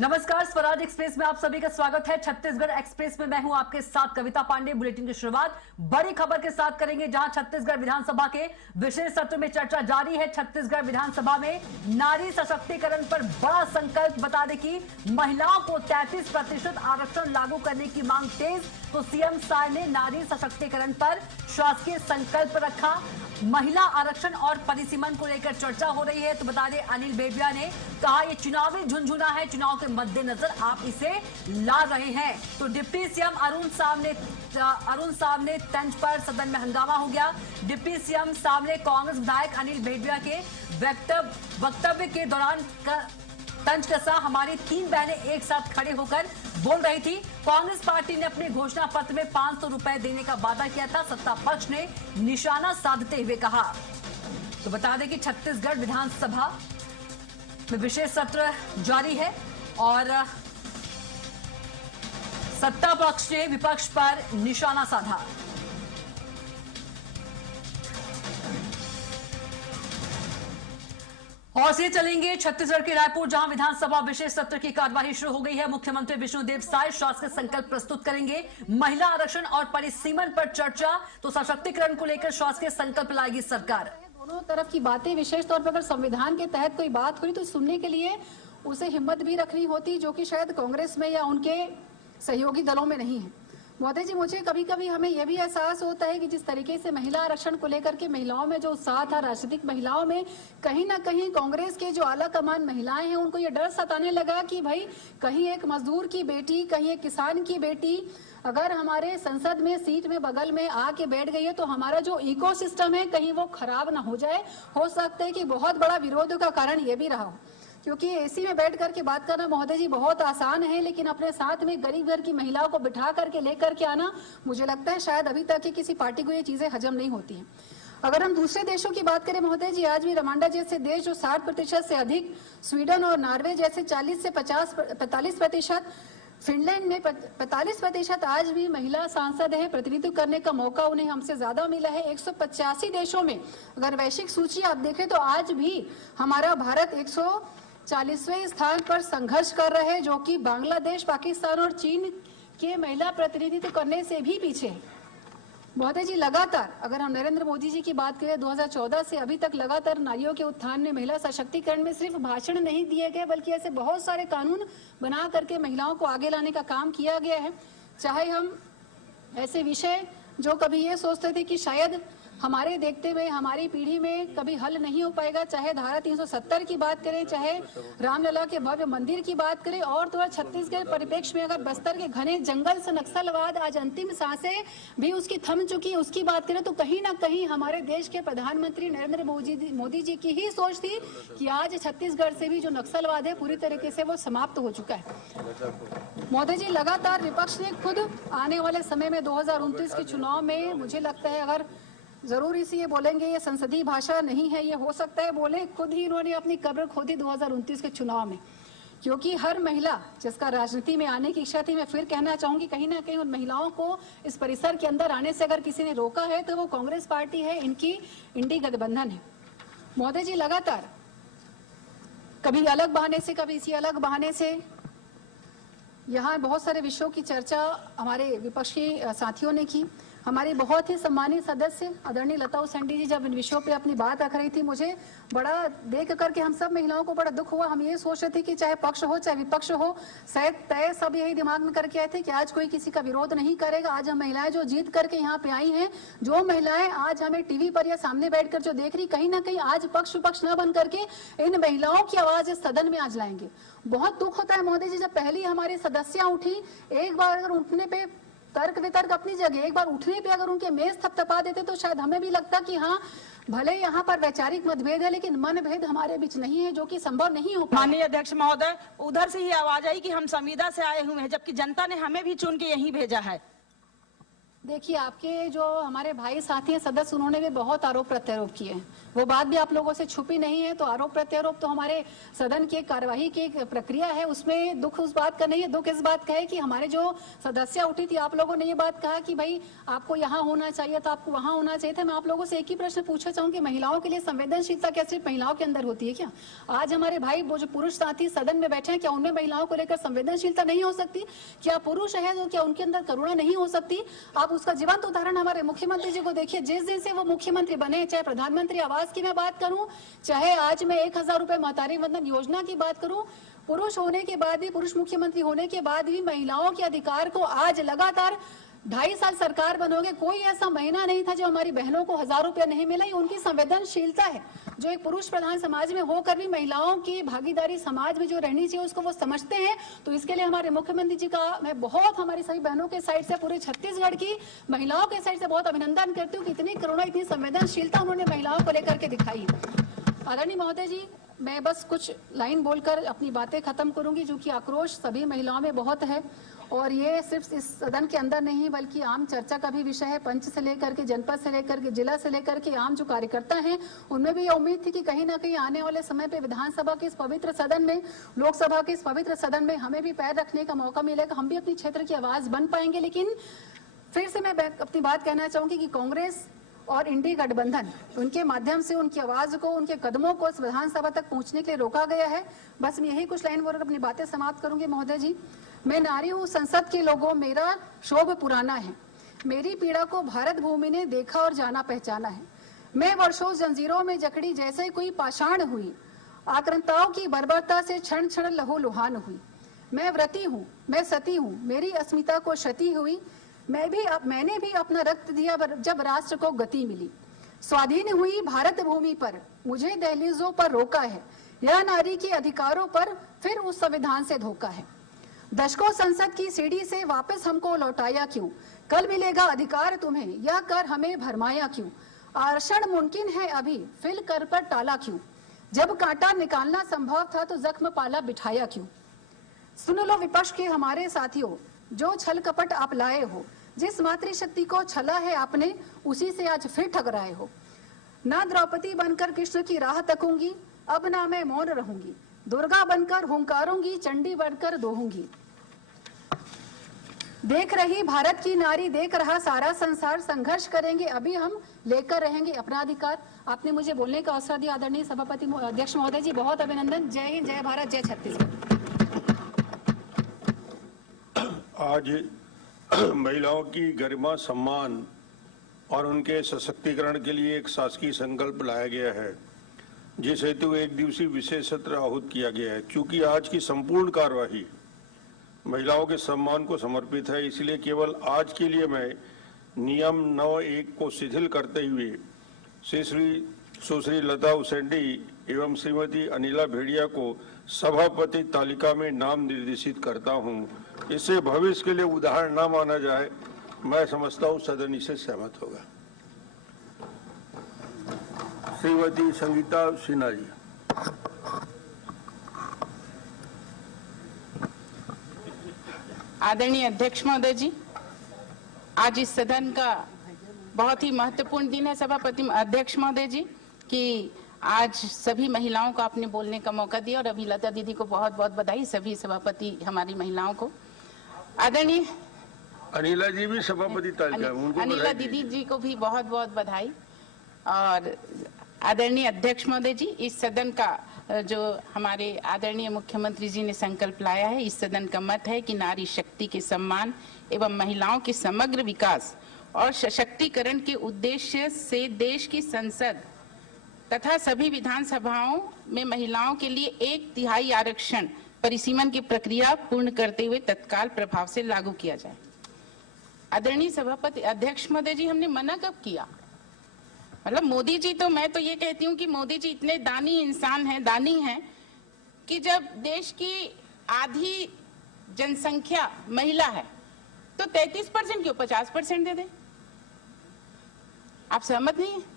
नमस्कार, स्वराज एक्सप्रेस में आप सभी का स्वागत है। छत्तीसगढ़ एक्सप्रेस में मैं हूं आपके साथ कविता पांडे। बुलेटिन की शुरुआत बड़ी खबर के साथ करेंगे, जहां छत्तीसगढ़ विधानसभा के विशेष सत्र में चर्चा जारी है। छत्तीसगढ़ विधानसभा में नारी सशक्तिकरण पर बड़ा संकल्प। बता दें कि महिलाओं को 33% आरक्षण लागू करने की मांग तेज, तो सीएम साय ने नारी सशक्तिकरण पर शासकीय संकल्प रखा। महिला आरक्षण और परिसीमन को लेकर चर्चा हो रही है। तो बता दें, अनिल भेड़िया ने कहा यह चुनावी झुंझुना है, चुनाव के मद्देनजर आप इसे ला रहे हैं। तो डिप्टी सीएम अरुण साहब ने तंज पर सदन में हंगामा हो गया। डिप्टी सीएम सामने कांग्रेस विधायक अनिल भेड़िया के वक्तव्य के दौरान तंज कसा। हमारी 3 बहनें एक साथ खड़े होकर बोल रही थी। कांग्रेस पार्टी ने अपने घोषणा पत्र में 500 रुपए देने का वादा किया था, सत्ता पक्ष ने निशाना साधते हुए कहा। तो बता दें कि छत्तीसगढ़ विधानसभा में विशेष सत्र जारी है और सत्ता पक्ष ने विपक्ष पर निशाना साधा। और से चलेंगे छत्तीसगढ़ के रायपुर, जहां विधानसभा विशेष सत्र की कार्यवाही शुरू हो गई है। मुख्यमंत्री विष्णुदेव साय शासकीय संकल्प प्रस्तुत करेंगे। महिला आरक्षण और परिसीमन पर चर्चा, तो सशक्तिकरण को लेकर शासकीय संकल्प लाएगी सरकार। दोनों तरफ की बातें, विशेष तौर पर अगर संविधान के तहत कोई बात हुई तो सुनने के लिए उसे हिम्मत भी रखनी होती, जो कि शायद कांग्रेस में या उनके सहयोगी दलों में नहीं है। मोदी जी, मुझे कभी कभी हमें यह भी एहसास होता है कि जिस तरीके से महिला आरक्षण को लेकर के महिलाओं में जो उत्साह था, राजनीतिक महिलाओं में, कहीं ना कहीं कांग्रेस के जो आला कमान महिलाएं हैं उनको ये डर सताने लगा कि भाई कहीं एक मजदूर की बेटी, कहीं एक किसान की बेटी अगर हमारे संसद में सीट में बगल में आके बैठ गई है तो हमारा जो इकोसिस्टम है कहीं वो खराब ना हो जाए। हो सकता है कि बहुत बड़ा विरोध का कारण ये भी रहा हो, क्योंकि एसी में बैठ करके बात करना महोदय जी बहुत आसान है, लेकिन अपने साथ में गरीब घर की महिलाओं को बिठा करके लेकर के आना, मुझे लगता है शायद अभी तक की किसी पार्टी को ये चीजें हजम नहीं होती हैं। अगर हम दूसरे देशों की बात करें महोदय जी, आज भी रवांडा जैसे देश जो 60% से अधिक, स्वीडन और नॉर्वे जैसे 40 से 45%, फिनलैंड में 45% आज भी महिला सांसद है। प्रतिनिधित्व करने का मौका उन्हें हमसे ज्यादा मिला है। 185 देशों में अगर वैश्विक सूची आप देखें तो आज भी हमारा भारत 140वें स्थान पर संघर्ष कर रहे हैं, जो कि बांग्लादेश, पाकिस्तान और चीन के महिला प्रतिनिधित्व करने से भी पीछे है। महोदय जी, लगातार अगर हम नरेंद्र मोदी जी की बात करें, 2014 से अभी तक लगातार नारियों के उत्थान में, महिला सशक्तिकरण में सिर्फ भाषण नहीं दिए गए, बल्कि ऐसे बहुत सारे कानून बना करके महिलाओं को आगे लाने का काम किया गया है। चाहे हम ऐसे विषय जो कभी ये सोचते थे कि शायद हमारे देखते हुए हमारी पीढ़ी में कभी हल नहीं हो पाएगा, चाहे धारा 370 की बात करें, चाहे रामलला के भव्य मंदिर की बात करें, और तो छत्तीसगढ़ परिप्रेक्ष्य में अगर बस्तर के घने जंगल से नक्सलवाद आज अंतिम सांसें भी उसकी थम चुकी है, उसकी बात करें तो कहीं ना कहीं हमारे देश के प्रधानमंत्री नरेंद्र मोदी जी की ही सोच थी कि आज छत्तीसगढ़ से भी जो नक्सलवाद है पूरी तरीके से वो समाप्त हो चुका है। मोदी जी, लगातार विपक्ष ने खुद आने वाले समय में 2029 के चुनाव में, मुझे लगता है अगर जरूर इसी ये बोलेंगे ये संसदीय भाषा नहीं है, ये हो सकता है बोले खुद ही इन्होंने अपनी कब्र खोदी 2029 के चुनाव में, क्योंकि हर महिला जिसका राजनीति में आने की इच्छा थी, मैं फिर कहना चाहूंगी कहीं ना कहीं उन महिलाओं को इस परिसर के अंदर आने से अगर किसी ने रोका है तो वो कांग्रेस पार्टी है, इनकी इंडी गठबंधन है। मोदी जी, लगातार कभी अलग बहाने से, कभी इसी अलग बहाने से यहाँ बहुत सारे विषयों की चर्चा हमारे विपक्षी साथियों ने की। हमारी बहुत ही सम्मानित सदस्य आदरणीय लता उसेंडी जी जब इन विषयों पे अपनी बात रख रही थी, मुझे बड़ा देख करके हम सब महिलाओं को बड़ा दुख हुआ। हम ये सोच रहे थे कि चाहे पक्ष हो चाहे विपक्ष हो, शायद तय सब यही दिमाग में करके आए थे कि आज कोई किसी का विरोध नहीं करेगा। आज हम महिलाएं जो जीत करके यहाँ पे आई हैं, जो महिलाएं आज हमें टीवी पर या सामने बैठकर जो देख रही, कहीं ना कहीं आज पक्ष विपक्ष न बन करके इन महिलाओं की आवाज इस सदन में आज लाएंगे। बहुत दुख होता है मोदी जी, जब पहली हमारी सदस्या उठी, एक बार अगर उठने पे तर्क वितर्क अपनी जगह, एक बार उठने पे अगर उनके मेज थपथपा देते तो शायद हमें भी लगता कि हाँ, भले यहाँ पर वैचारिक मतभेद है लेकिन मन भेद हमारे बीच नहीं है, जो कि संभव नहीं हो पाया। माननीय अध्यक्ष महोदय, उधर से ही आवाज आई कि हम संविदा से आए हुए हैं, जबकि जनता ने हमें भी चुन के यहीं भेजा है। देखिए, आपके जो हमारे भाई साथी हैं सदस्य, उन्होंने भी बहुत आरोप प्रत्यारोप किए हैं। वो बात भी आप लोगों से छुपी नहीं है। तो आरोप प्रत्यारोप तो हमारे सदन की कार्यवाही की एक प्रक्रिया है, उसमें दुख उस बात का नहीं है। दुख इस बात का है कि हमारे जो सदस्य उठी थी, आप लोगों ने ये बात कहा कि भाई आपको यहाँ होना चाहिए था, आपको वहाँ होना चाहिए था। मैं आप लोगों से एक ही प्रश्न पूछना चाहूंगी, महिलाओं के लिए संवेदनशीलता क्या सिर्फ महिलाओं के अंदर होती है क्या? आज हमारे भाई वो जो पुरुष साथी सदन में बैठे हैं, क्या उनमें महिलाओं को लेकर संवेदनशीलता नहीं हो सकती? क्या पुरुष है तो क्या उनके अंदर करुणा नहीं हो सकती? आप उसका जीवंत उदाहरण हमारे मुख्यमंत्री जी को देखिए। जिस दिन से वो मुख्यमंत्री बने, चाहे प्रधानमंत्री आवास की मैं बात करूं, चाहे आज मैं 1000 रुपए महतारी वंदन योजना की बात करूं, पुरुष होने के बाद भी, पुरुष मुख्यमंत्री होने के बाद भी महिलाओं के अधिकार को आज लगातार 2.5 साल सरकार बनोगे, कोई ऐसा महीना नहीं था जो हमारी बहनों को 1000 रुपया नहीं मिला। ये उनकी संवेदनशीलता है, जो एक पुरुष प्रधान समाज में होकर भी महिलाओं की भागीदारी समाज में जो रहनी चाहिए उसको वो समझते हैं। तो इसके लिए हमारे मुख्यमंत्री जी का मैं बहुत, हमारी सभी बहनों के साइड से, पूरे छत्तीसगढ़ की महिलाओं के साइड से बहुत अभिनंदन करती हूँ कि इतनी करुणा, इतनी संवेदनशीलता उन्होंने महिलाओं को लेकर के दिखाई। आदरणीय महोदय जी, मैं बस कुछ लाइन बोलकर अपनी बातें खत्म करूंगी, जो कि आक्रोश सभी महिलाओं में बहुत है और ये सिर्फ इस सदन के अंदर नहीं बल्कि आम चर्चा का भी विषय है। पंच से लेकर के, जनपद से लेकर के, जिला से लेकर के आम जो कार्यकर्ता हैं, उनमें भी ये उम्मीद थी कि कहीं ना कहीं आने वाले समय पे विधानसभा के इस पवित्र सदन में, लोकसभा के इस पवित्र सदन में हमें भी पैर रखने का मौका मिलेगा, हम भी अपनी क्षेत्र की आवाज बन पाएंगे। लेकिन फिर से मैं अपनी बात कहना चाहूंगी कि कांग्रेस और इंडी गठबंधन, उनके माध्यम से उनकी आवाज को, उनके कदमों को इस विधानसभा तक पहुंचने के लिए रोका गया है। बस मैं यही कुछ लाइन बोलकर अपनी बातें समाप्त करूंगी। महोदय जी, मैं नारी हूँ, संसद के लोगों, मेरा शोभ पुराना है, मेरी पीड़ा को भारत भूमि ने देखा और जाना पहचाना है। मैं वर्षों जंजीरों में जकड़ी जैसे कोई पाषाण हुई, आक्रांताओं की बर्बरता से क्षण क्षण लहू लुहान हुई। मैं व्रती हूँ, मैं सती हूँ, मेरी अस्मिता को क्षति हुई। मैंने भी अपना रक्त दिया जब राष्ट्र को गति मिली। स्वाधीन हुई भारत भूमि पर मुझे दहलीजों पर रोका है, यह नारी के अधिकारों पर फिर उस संविधान से धोखा है। दशकों संसद की सीढ़ी से वापस हमको लौटाया क्यों? कल मिलेगा अधिकार तुम्हें, यह कर हमें भरमाया क्यों? आरक्षण मुमकिन है अभी, फिल कर पर टाला क्यों? जब कांटा निकालना संभव था तो जख्म पाला बिठाया क्यों? सुन लो विपक्ष के हमारे साथियों, जो छल कपट आप लाए हो, जिस मातृशक्ति को छला है आपने, उसी से आज फिर ठगराए हो। ना द्रौपदी बनकर कृष्ण की राह तकूंगी, अब ना मैं मौन रहूंगी, दुर्गा बनकर हुंकारूंगी, चंडी बनकर दोहूंगी। देख रही भारत की नारी, देख रहा सारा संसार, संघर्ष करेंगे अभी हम, लेकर रहेंगे अपना अधिकार। आपने मुझे बोलने का अवसर दिया, आदरणीय सभापति अध्यक्ष महोदय जी, बहुत अभिनंदन। जय हिंद, जय भारत, जय छत्तीसगढ़। आज महिलाओं की गरिमा, सम्मान और उनके सशक्तिकरण के लिए एक शासकीय संकल्प लाया गया है, जिस हेतु एक दिवसीय विशेष सत्र आहूत किया गया है। चूंकि आज की संपूर्ण कार्यवाही महिलाओं के सम्मान को समर्पित है, इसलिए केवल आज के लिए मैं नियम 9(1) को शिथिल करते हुए सुश्री लता उसेंडी एवं श्रीमती अनिला भेड़िया को सभापति तालिका में नाम निर्देशित करता हूं। इससे भविष्य के लिए उदाहरण न माना जाए, मैं समझता हूं सदन इससे सहमत होगा। श्रीमती संगीता सिन्हा जी। आदरणीय अध्यक्ष महोदय जी, आज इस सदन का बहुत ही महत्वपूर्ण दिन है सभापति अध्यक्ष महोदय जी, कि आज सभी महिलाओं को आपने बोलने का मौका दिया और अभी लता दीदी को बहुत बहुत बधाई, सभी सभापति हमारी महिलाओं को। आदरणीय अनिला जी भी सभापति तालिका, उनको अनिला दीदी जी को भी बहुत बहुत बधाई। और आदरणीय अध्यक्ष महोदय जी, इस सदन का जो हमारे आदरणीय मुख्यमंत्री जी ने संकल्प लाया है, इस सदन का मत है कि नारी शक्ति के सम्मान एवं महिलाओं के समग्र विकास और सशक्तिकरण के उद्देश्य से देश की संसद तथा सभी विधानसभाओं में महिलाओं के लिए 1/3 आरक्षण परिसीमन की प्रक्रिया पूर्ण करते हुए तत्काल प्रभाव से लागू किया जाए। आदरणीय सभापति अध्यक्ष महोदय जी, हमने मना कब किया? मतलब मोदी जी तो, मैं तो ये कहती हूँ कि मोदी जी इतने दानी इंसान हैं, दानी हैं, कि जब देश की आधी जनसंख्या महिला है तो 33% क्यों 50% दे दे? आप सहमत नहीं है?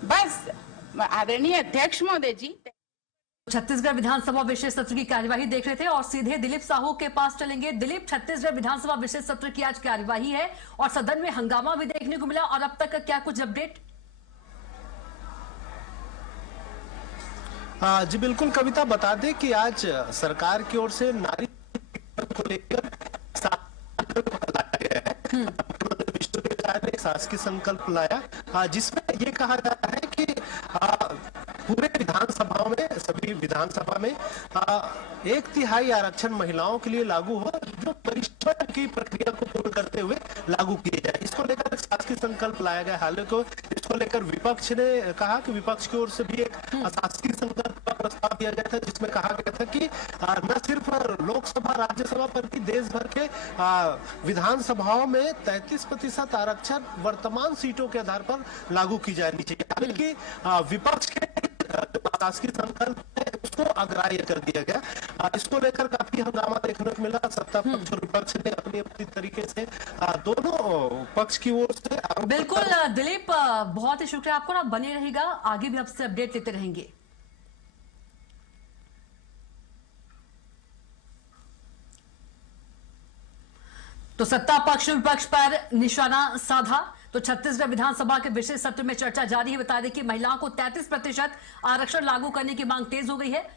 बस आदरणीय अध्यक्ष महोदय जी, छत्तीसगढ़ विधानसभा विशेष सत्र की कार्यवाही देख रहे थे और सीधे दिलीप साहू के पास चलेंगे। दिलीप, छत्तीसगढ़ विधानसभा विशेष सत्र की आज कार्यवाही है और सदन में हंगामा भी देखने को मिला, और अब तक का क्या कुछ अपडेट? जी बिल्कुल कविता, बता दें कि आज सरकार की ओर से नारी को लेकर एक शासकीय संकल्प लाया, जिसमें ये कहा जा रहा है कि पूरे विधानसभाओं में, सभी विधानसभा में 1/3 आरक्षण महिलाओं के लिए लागू हो, जो परिष्करण की प्रक्रिया को पूर्ण करते हुए लागू किए जाए। इसको लेकर एक शासकीय संकल्प लाया गया। हालांकि इसको लेकर विपक्ष ने कहा कि विपक्ष की ओर से भी एक शासकीय संकल्प का प्रस्ताव दिया गया था, जिसमें कहा गया था कि न सिर्फ लोकसभा राज्यसभा पर भी देश भर के विधानसभाओं में 33% आरक्षण वर्तमान सीटों के आधार पर लागू की जानी चाहिए। हालांकि विपक्ष के शासकीय संकल्प है उसको अग्राह्य कर दिया गया। इसको लेकर काफी हंगामा देखने को मिला। सत्ता पक्ष और विपक्ष ने अपनी अपनी तरीके से दोनों पक्ष की ओर से बिल्कुल दिलीप, बहुत ही शुक्रिया आपको, ना बने रहेगा, आगे भी आपसे अपडेट लेते रहेंगे। तो सत्ता पक्ष विपक्ष पर निशाना साधा। तो छत्तीसगढ़ विधानसभा के विशेष सत्र में चर्चा जारी है। बता दें कि महिलाओं को 33% आरक्षण लागू करने की मांग तेज हो गई है।